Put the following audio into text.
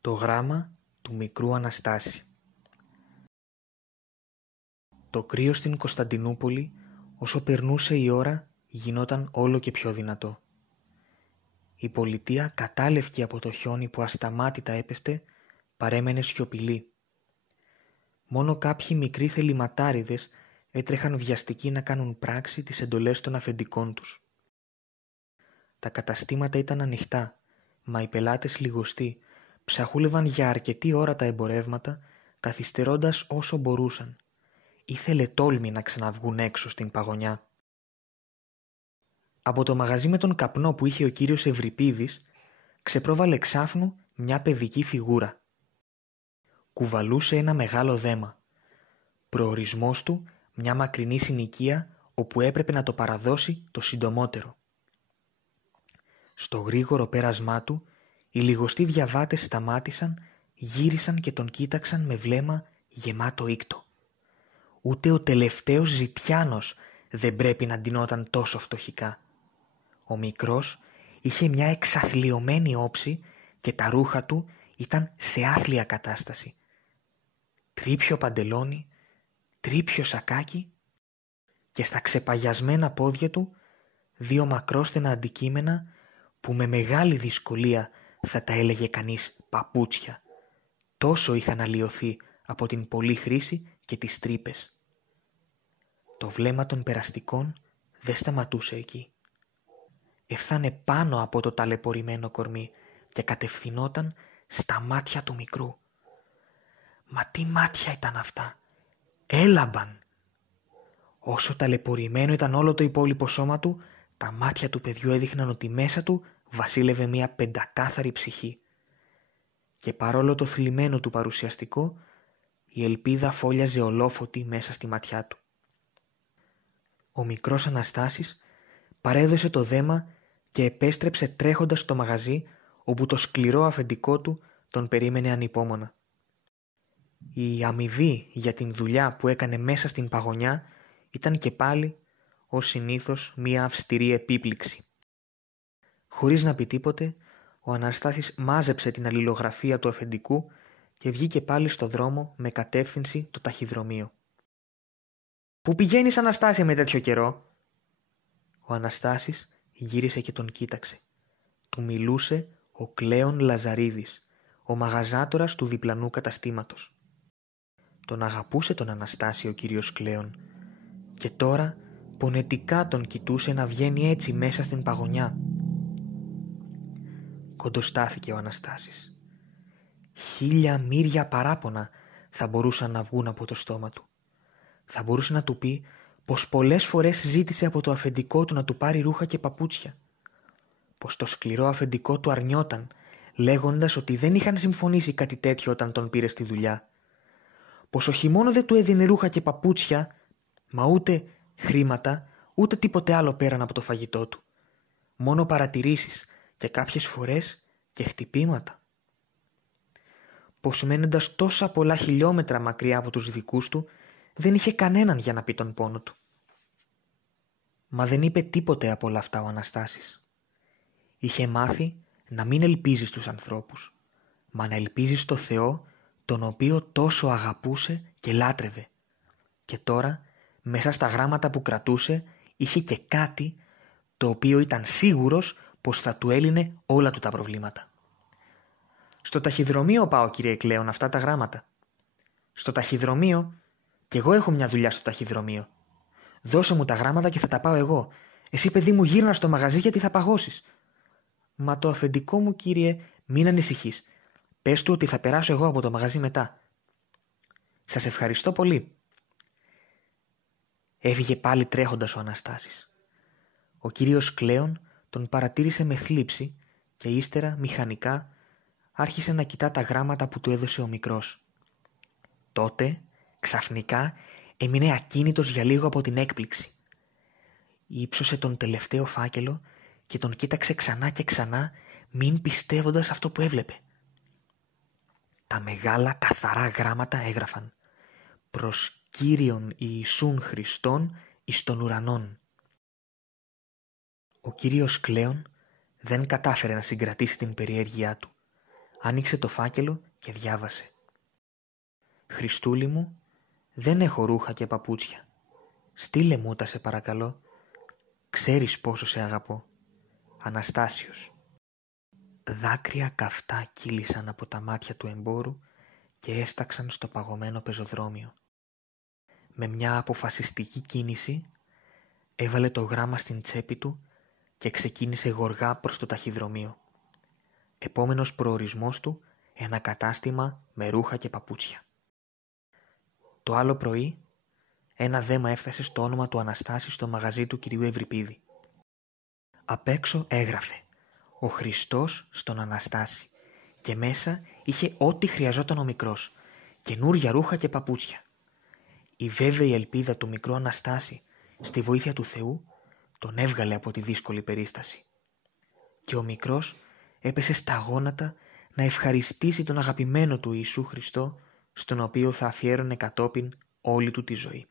Το γράμμα του μικρού Αναστάση. Το κρύο στην Κωνσταντινούπολη, όσο περνούσε η ώρα, γινόταν όλο και πιο δυνατό. Η πολιτεία, κατάλευκη από το χιόνι που ασταμάτητα έπεφτε, παρέμενε σιωπηλή. Μόνο κάποιοι μικροί θεληματάριδες έτρεχαν βιαστικοί να κάνουν πράξη τις εντολές των αφεντικών τους. Τα καταστήματα ήταν ανοιχτά, μα οι πελάτες λιγοστοί ψαχούλευαν για αρκετή ώρα τα εμπορεύματα, καθυστερώντας όσο μπορούσαν. Ήθελε τόλμη να ξαναβγούν έξω στην παγωνιά. Από το μαγαζί με τον καπνό που είχε ο κύριος Ευρυπίδης, ξεπρόβαλε ξάφνου μια παιδική φιγούρα. Κουβαλούσε ένα μεγάλο δέμα. Προορισμός του μια μακρινή συνοικία όπου έπρεπε να το παραδώσει το συντομότερο. Στο γρήγορο πέρασμά του, οι λιγοστοί διαβάτες σταμάτησαν, γύρισαν και τον κοίταξαν με βλέμμα γεμάτο ήκτο. Ούτε ο τελευταίος ζητιάνος δεν πρέπει να ντυνόταν τόσο φτωχικά. Ο μικρός είχε μια εξαθλιωμένη όψη και τα ρούχα του ήταν σε άθλια κατάσταση. Τρίπιο παντελόνι, τρίπιο σακάκι και στα ξεπαγιασμένα πόδια του δύο μακρόστενα αντικείμενα που με μεγάλη δυσκολία θα τα έλεγε κανείς παπούτσια. Τόσο είχαν αλλοιωθεί από την πολλή χρήση και τις τρύπες. Το βλέμμα των περαστικών δεν σταματούσε εκεί. Έφθανε πάνω από το ταλαιπωρημένο κορμί και κατευθυνόταν στα μάτια του μικρού. Μα τι μάτια ήταν αυτά! Έλαμπαν! Όσο ταλαιπωρημένο ήταν όλο το υπόλοιπο σώμα του, τα μάτια του παιδιού έδειχναν ότι μέσα του βασίλευε μια πεντακάθαρη ψυχή. Και παρόλο το θλιμμένο του παρουσιαστικό, η ελπίδα φόλιαζε ολόφωτη μέσα στη ματιά του. Ο μικρός Αναστάσης παρέδωσε το δέμα και επέστρεψε τρέχοντας στο μαγαζί, όπου το σκληρό αφεντικό του τον περίμενε ανυπόμονα. Η αμοιβή για την δουλειά που έκανε μέσα στην παγωνιά ήταν και πάλι, ως συνήθως, μία αυστηρή επίπληξη. Χωρίς να πει τίποτε, ο Αναστάσης μάζεψε την αλληλογραφία του αφεντικού και βγήκε πάλι στο δρόμο με κατεύθυνση το ταχυδρομείο. «Πού πηγαίνεις, Αναστάση, με τέτοιο καιρό?» Ο Αναστάσης γύρισε και τον κοίταξε. Του μιλούσε ο Κλέον Λαζαρίδης, ο μαγαζάτορας του διπλανού καταστήματος. Τον αγαπούσε τον Αναστάση ο κύριος Κλέον και τώρα πονετικά τον κοιτούσε να βγαίνει έτσι μέσα στην παγωνιά. Κοντοστάθηκε ο Αναστάσης. 1000 μύρια παράπονα θα μπορούσαν να βγουν από το στόμα του. Θα μπορούσε να του πει πως πολλές φορές ζήτησε από το αφεντικό του να του πάρει ρούχα και παπούτσια. Πως το σκληρό αφεντικό του αρνιόταν, λέγοντας ότι δεν είχαν συμφωνήσει κάτι τέτοιο όταν τον πήρε στη δουλειά. Πως όχι μόνο δεν του έδινε ρούχα και παπούτσια, μα ούτε χρήματα, ούτε τίποτε άλλο πέραν από το φαγητό του. Μόνο παρατηρήσεις και κάποιες φορές και χτυπήματα. Πως μένοντας τόσα πολλά χιλιόμετρα μακριά από τους δικούς του, δεν είχε κανέναν για να πει τον πόνο του. Μα δεν είπε τίποτε από όλα αυτά ο Αναστάσης. Είχε μάθει να μην ελπίζει στους ανθρώπους, μα να ελπίζει στο Θεό, τον οποίο τόσο αγαπούσε και λάτρευε. Και τώρα, μέσα στα γράμματα που κρατούσε, είχε και κάτι το οποίο ήταν σίγουρος πως θα του έλυνε όλα του τα προβλήματα. «Στο ταχυδρομείο πάω, κύριε Κλέον, αυτά τα γράμματα». «Στο ταχυδρομείο? Κι εγώ έχω μια δουλειά στο ταχυδρομείο. Δώσε μου τα γράμματα και θα τα πάω εγώ. Εσύ, παιδί μου, γύρνα στο μαγαζί γιατί θα παγώσεις». «Μα το αφεντικό μου, κύριε, μην ανησυχείς. Πες του ότι θα περάσω εγώ από το μαγαζί μετά». «Σας ευχαριστώ πολύ». Έφυγε πάλι τρέχοντας ο Αναστάσης. Ο κύριος Κλέον τον παρατήρησε με θλίψη και ύστερα, μηχανικά, άρχισε να κοιτά τα γράμματα που του έδωσε ο μικρός. Τότε, ξαφνικά, έμεινε ακίνητος για λίγο από την έκπληξη. Ήψωσε τον τελευταίο φάκελο και τον κοίταξε ξανά και ξανά, μην πιστεύοντας αυτό που έβλεπε. Τα μεγάλα καθαρά γράμματα έγραφαν «Προς Κύριον Ιησούν Χριστόν εις των ουρανών». Ο κύριος Κλέον δεν κατάφερε να συγκρατήσει την περιέργειά του. Άνοιξε το φάκελο και διάβασε. «Χριστούλη μου, δεν έχω ρούχα και παπούτσια. Στείλε μου τα σε παρακαλώ. Ξέρεις πόσο σε αγαπώ. Αναστάσιος». Δάκρυα καυτά κύλησαν από τα μάτια του εμπόρου και έσταξαν στο παγωμένο πεζοδρόμιο. Με μια αποφασιστική κίνηση έβαλε το γράμμα στην τσέπη του και ξεκίνησε γοργά προς το ταχυδρομείο. Επόμενος προορισμός του, ένα κατάστημα με ρούχα και παπούτσια. Το άλλο πρωί, ένα δέμα έφτασε στο όνομα του Αναστάση στο μαγαζί του κυρίου Ευρυπίδη. Απ' έξω έγραφε «Ο Χριστός στον Αναστάση» και μέσα είχε ό,τι χρειαζόταν ο μικρός, καινούρια ρούχα και παπούτσια. Η βέβαιη ελπίδα του μικρού Αναστάση στη βοήθεια του Θεού τον έβγαλε από τη δύσκολη περίσταση. Και ο μικρός έπεσε στα γόνατα να ευχαριστήσει τον αγαπημένο του Ιησού Χριστό, στον οποίο θα αφιέρωνε κατόπιν όλη του τη ζωή.